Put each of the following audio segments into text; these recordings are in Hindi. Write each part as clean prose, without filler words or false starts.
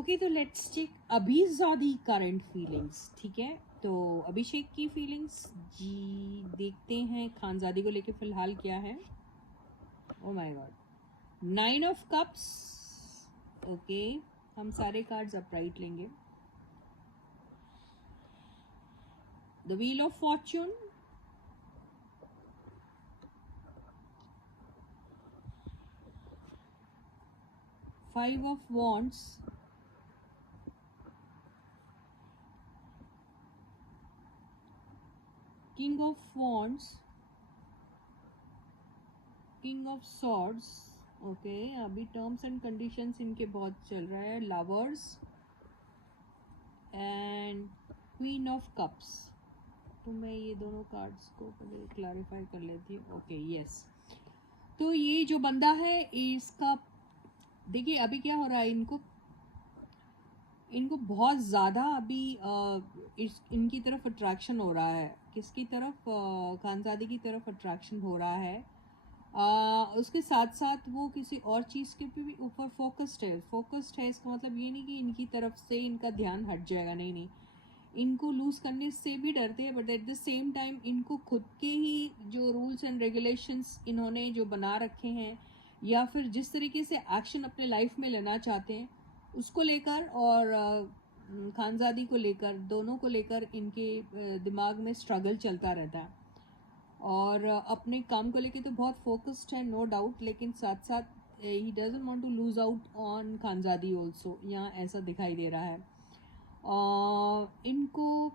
ओके, तो लेट्स चेक अभिजादी करंट फीलिंग्स। ठीक है, तो अभिषेक की फीलिंग्स जी देखते हैं खानजादी को लेके फिलहाल क्या है। Oh my God, 9 of cups. Okay, हम सारे कार्ड्स अपराइट लेंगे। The wheel of Fortune, five of wands, king of wands, king of swords. Okay, अभी टर्म्स एंड कंडीशंस इनके बहुत चल रहा है। Lovers and queen of cups. तो मैं ये दोनों कार्ड्स को पहले क्लैरिफाई कर लेती हूँ। Okay, yes. तो ये जो बंदा है इसका, देखिए अभी क्या हो रहा है, इनको बहुत ज़्यादा अभी इनकी तरफ अट्रैक्शन हो रहा है। किसकी तरफ? खानजादी की तरफ अट्रैक्शन हो रहा है। उसके साथ साथ वो किसी और चीज़ के भी ऊपर फोकस्ड है। इसका मतलब ये नहीं कि इनकी तरफ से इनका ध्यान हट जाएगा, नहीं नहीं, इनको लूज करने से भी डरते हैं, but at the same time इनको खुद के ही जो रूल्स एंड रेगुलेशंस इन्होंने जो बना रखे हैं, या फिर जिस तरीके से एक्शन अपने लाइफ में लेना चाहते हैं उसको लेकर, और खानजादी को लेकर, दोनों को लेकर इनके दिमाग में स्ट्रगल चलता रहता है। और अपने काम को लेके तो बहुत फोकस्ड है, नो डाउट, लेकिन साथ साथ ही doesn't want to lose out on Khanzaadi also, यहाँ ऐसा दिखाई दे रहा है। इनको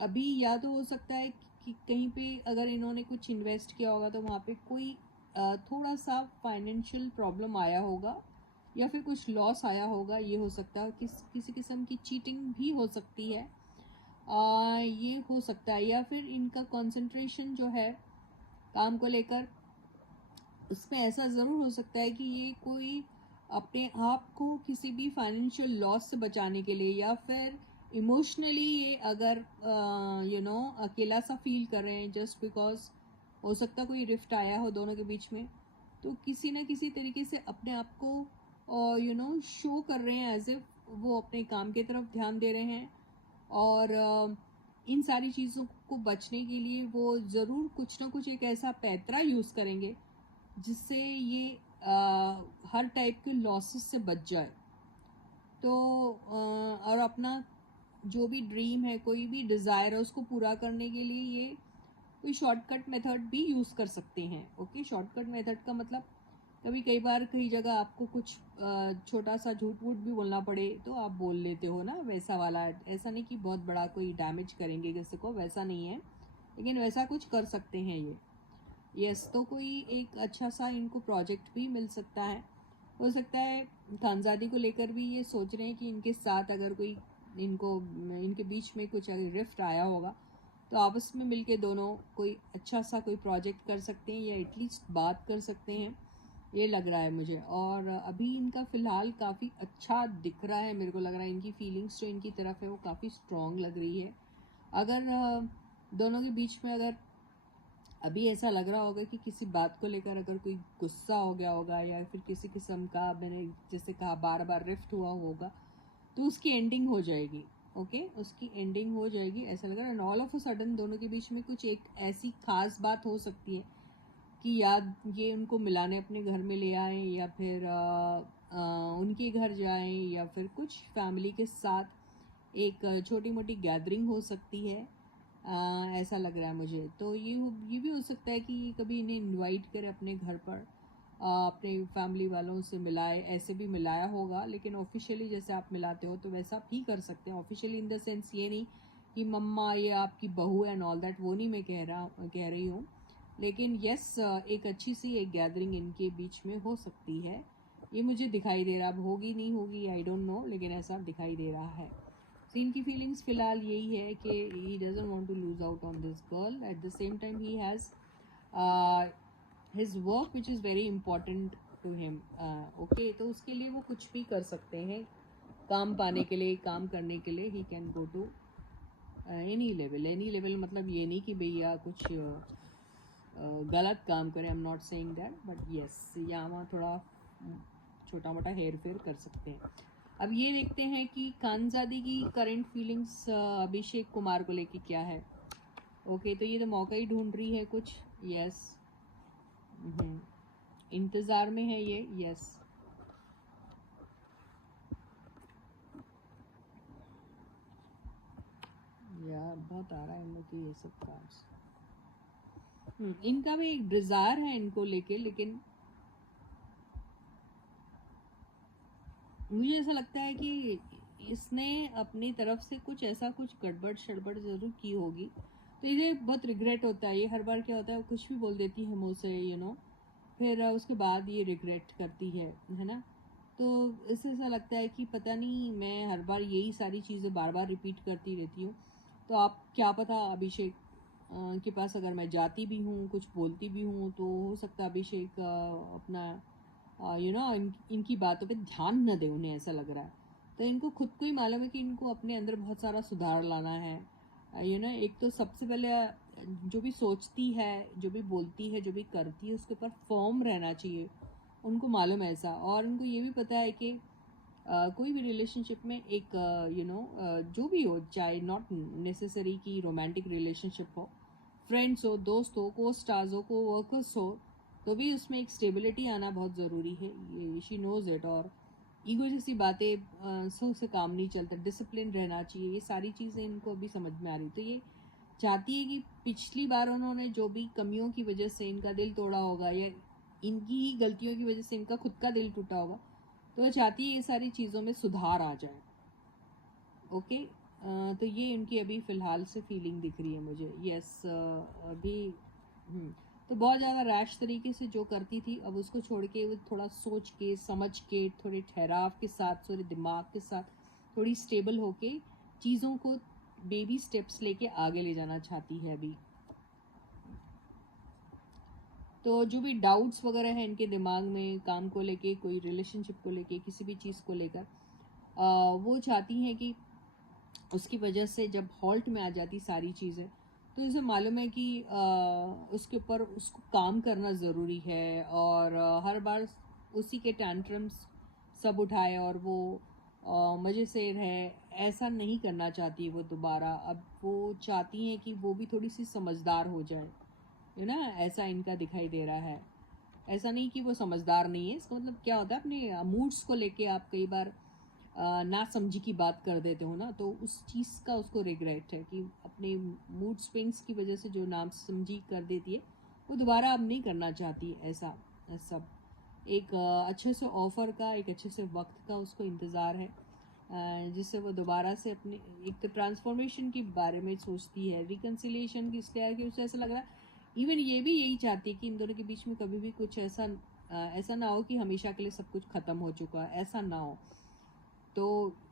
अभी या तो हो सकता है कि कहीं पे अगर इन्होंने कुछ इन्वेस्ट किया होगा तो वहाँ पे कोई थोड़ा सा फाइनेंशियल प्रॉब्लम आया होगा, या फिर कुछ लॉस आया होगा, ये हो सकता है। किसी किस्म की चीटिंग भी हो सकती है, ये हो सकता है। या फिर इनका कंसंट्रेशन जो है काम को लेकर, उसमें ऐसा ज़रूर हो सकता है कि ये कोई अपने आप को किसी भी फाइनेंशियल लॉस से बचाने के लिए, या फिर इमोशनली ये अगर अकेला सा फील कर रहे हैं, जस्ट बिकॉज हो सकता कोई रिफ्ट आया हो दोनों के बीच में, तो किसी ना किसी तरीके से अपने आप को शो कर रहे हैं एज इफ वो अपने काम की तरफ ध्यान दे रहे हैं। और इन सारी चीज़ों को बचने के लिए वो ज़रूर कुछ ना कुछ एक ऐसा पैतरा यूज़ करेंगे जिससे ये हर टाइप के लॉसेस से बच जाए। तो और अपना जो भी ड्रीम है, कोई भी डिज़ायर है, उसको पूरा करने के लिए ये कोई शॉर्टकट मेथड भी यूज़ कर सकते हैं। ओके, शॉर्टकट मेथड का मतलब कई बार कई जगह आपको कुछ छोटा सा झूठ वूठ भी बोलना पड़े तो आप बोल लेते हो ना, वैसा वाला। ऐसा नहीं कि बहुत बड़ा कोई डैमेज करेंगे किसी को, वैसा नहीं है, लेकिन वैसा कुछ कर सकते हैं ये। यस, तो कोई एक अच्छा सा इनको प्रोजेक्ट भी मिल सकता है। हो सकता है खानजादी को लेकर भी ये सोच रहे हैं कि इनके साथ अगर कोई इनके बीच में कुछ अगर रिफ्ट आया होगा तो आपस में मिलके दोनों कोई अच्छा सा कोई प्रोजेक्ट कर सकते हैं, या एटलीस्ट बात कर सकते हैं, ये लग रहा है मुझे। और अभी इनका फ़िलहाल काफ़ी अच्छा दिख रहा है, मेरे को लग रहा है इनकी फीलिंग्स जो इनकी तरफ है वो काफ़ी स्ट्रॉन्ग लग रही है। अगर दोनों के बीच में अगर अभी ऐसा लग रहा होगा कि किसी बात को लेकर अगर कोई गुस्सा हो गया होगा, या फिर किसी किस्म का, मैंने जैसे कहा, बार बार रिफ्ट हुआ होगा, तो उसकी एंडिंग हो जाएगी। ओके, उसकी एंडिंग हो जाएगी ऐसा लग रहा है। And all of a sudden दोनों के बीच में कुछ एक ऐसी खास बात हो सकती है कि याद ये उनको मिलाने अपने घर में ले आए, या फिर उनके घर जाएं, या फिर कुछ फैमिली के साथ एक छोटी मोटी गैदरिंग हो सकती है। ऐसा लग रहा है मुझे। तो ये भी हो सकता है कि कभी इन्हें इनवाइट करे अपने घर पर, अपने फैमिली वालों से मिलाए। ऐसे भी मिलाया होगा, लेकिन ऑफिशियली जैसे आप मिलाते हो तो वैसा भी कर सकते हैं। ऑफिशियली इन द सेंस ये नहीं कि मम्मा ये आपकी बहू एंड ऑल दैट, वो नहीं मैं कह रही हूँ, लेकिन यस, एक अच्छी सी एक गैदरिंग इनके बीच में हो सकती है, ये मुझे दिखाई दे रहा। अब होगी नहीं होगी आई डोंट नो, लेकिन ऐसा दिखाई दे रहा है। So इनकी फीलिंग्स फिलहाल यही है कि he doesn't want to lose out on this girl, at the same time he has his work which is very important to him. Okay, तो उसके लिए वो कुछ भी कर सकते हैं, काम पाने के लिए, काम करने के लिए। He can go to any level, मतलब ये नहीं कि भैया कुछ गलत काम करें, I am not saying that, but yes यहाँ वहाँ थोड़ा छोटा मोटा हेर फेर कर सकते हैं। अब ये देखते हैं कि खानजादी की करंट फीलिंग्स अभिषेक कुमार को लेके क्या है। ओके, तो ये तो मौका ही ढूंढ रही है कुछ। यस, इंतजार में है ये। यस, यार बहुत आ रहा है इन लोग की ये सब कार्ड्स। इनका भी एक डिजायर है इनको लेके, लेकिन मुझे ऐसा लगता है कि इसने अपनी तरफ से कुछ ऐसा कुछ गड़बड़ शड़बड़ जरूर की होगी, तो इसे बहुत रिग्रेट होता है। ये हर बार क्या होता है, कुछ भी बोल देती है मुँह से, फिर उसके बाद ये रिग्रेट करती है ना। तो इससे ऐसा लगता है कि पता नहीं, मैं हर बार यही सारी चीज़ें बार बार रिपीट करती रहती हूँ। तो आप क्या पता अभिषेक के पास अगर मैं जाती भी हूँ, कुछ बोलती भी हूँ, तो हो सकता है अभिषेक अपना इनकी बातों पे ध्यान न दे, उन्हें ऐसा लग रहा है। तो इनको खुद को ही मालूम है कि इनको अपने अंदर बहुत सारा सुधार लाना है। एक तो सबसे पहले जो भी सोचती है, जो भी बोलती है, जो भी करती है, उसके ऊपर फर्म रहना चाहिए। उनको मालूम है ऐसा, और उनको ये भी पता है कि कोई भी रिलेशनशिप में एक जो भी हो, चाहे नॉट नेसेसरी कि रोमांटिक रिलेशनशिप हो, फ्रेंड्स हो, दोस्त हो, को स्टार्स हो, को वर्कर्स हो, तो भी उसमें एक स्टेबिलिटी आना बहुत ज़रूरी है। ये शी नोज इट। और ईगो जैसी बातें सो से काम नहीं चलता, डिसिप्लिन रहना चाहिए। ये सारी चीज़ें इनको अभी समझ में आ रही। तो ये चाहती है कि पिछली बार उन्होंने जो भी कमियों की वजह से इनका दिल तोड़ा होगा, या इनकी ही गलतियों की वजह से इनका खुद का दिल टूटा होगा, तो वो चाहती है ये सारी चीज़ों में सुधार आ जाए। ओके, तो ये इनकी अभी फ़िलहाल से फीलिंग दिख रही है मुझे। यस, अभी तो बहुत ज़्यादा रैश तरीके से जो करती थी, अब उसको छोड़ के वो थोड़ा सोच के, समझ के, थोड़े ठहराव के साथ, थोड़े दिमाग के साथ, थोड़ी स्टेबल होके चीज़ों को बेबी स्टेप्स लेके आगे ले जाना चाहती है अभी। तो जो भी डाउट्स वगैरह हैं इनके दिमाग में, काम को लेके, कोई रिलेशनशिप को लेके, किसी भी चीज़ को लेकर, वो चाहती हैं कि उसकी वजह से जब हॉल्ट में आ जाती सारी चीज़ें, तो उसे मालूम है कि उसके ऊपर उसको काम करना ज़रूरी है। और हर बार उसी के टैंट्रम्स सब उठाए और वो मज़े से रहे, ऐसा नहीं करना चाहती वो दोबारा। अब वो चाहती हैं कि वो भी थोड़ी सी समझदार हो जाए, ऐसा इनका दिखाई दे रहा है। ऐसा नहीं कि वो समझदार नहीं है, इसका मतलब क्या होता है, अपने मूड्स को लेके आप कई बार ना समझी की बात कर देते हो ना, तो उस चीज़ का उसको रिग्रेट है कि अपने मूड स्विंग्स की वजह से जो नाम समझी कर देती है, वो दोबारा अब नहीं करना चाहती ऐसा सब। एक अच्छे से ऑफ़र का, एक अच्छे से वक्त का उसको इंतज़ार है, जिससे वो दोबारा से अपनी एक तो ट्रांसफॉर्मेशन के बारे में सोचती है, रिकन्सिलिएशन की, इसलिए है कि उसे ऐसा लग रहा है, इवन ये भी यही चाहती है कि इन दोनों के बीच में कभी भी कुछ ऐसा ना हो कि हमेशा के लिए सब कुछ ख़त्म हो चुका है, ऐसा ना हो। तो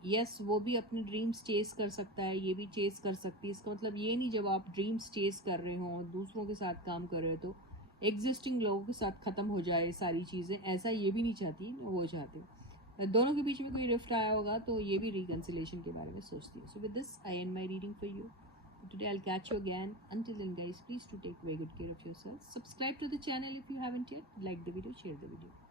यस, वो भी अपने ड्रीम्स चेस कर सकता है, ये भी चेस कर सकती है। इसका मतलब ये नहीं, जब आप ड्रीम्स चेस कर रहे हो, दूसरों के साथ काम कर रहे हो, तो एग्जिस्टिंग लोगों के साथ ख़त्म हो जाए सारी चीज़ें, ऐसा ये भी नहीं चाहती। वो चाहते दोनों के बीच में कोई रिफ्ट आया होगा, तो ये भी रिकन्सिलेशन के बारे में सोचती है। So with this I and my reading for you today. I'll catch you again. Until then guys, please do take very good care of yourself. Subscribe to the channel if you haven't yet. Like the video, share the video.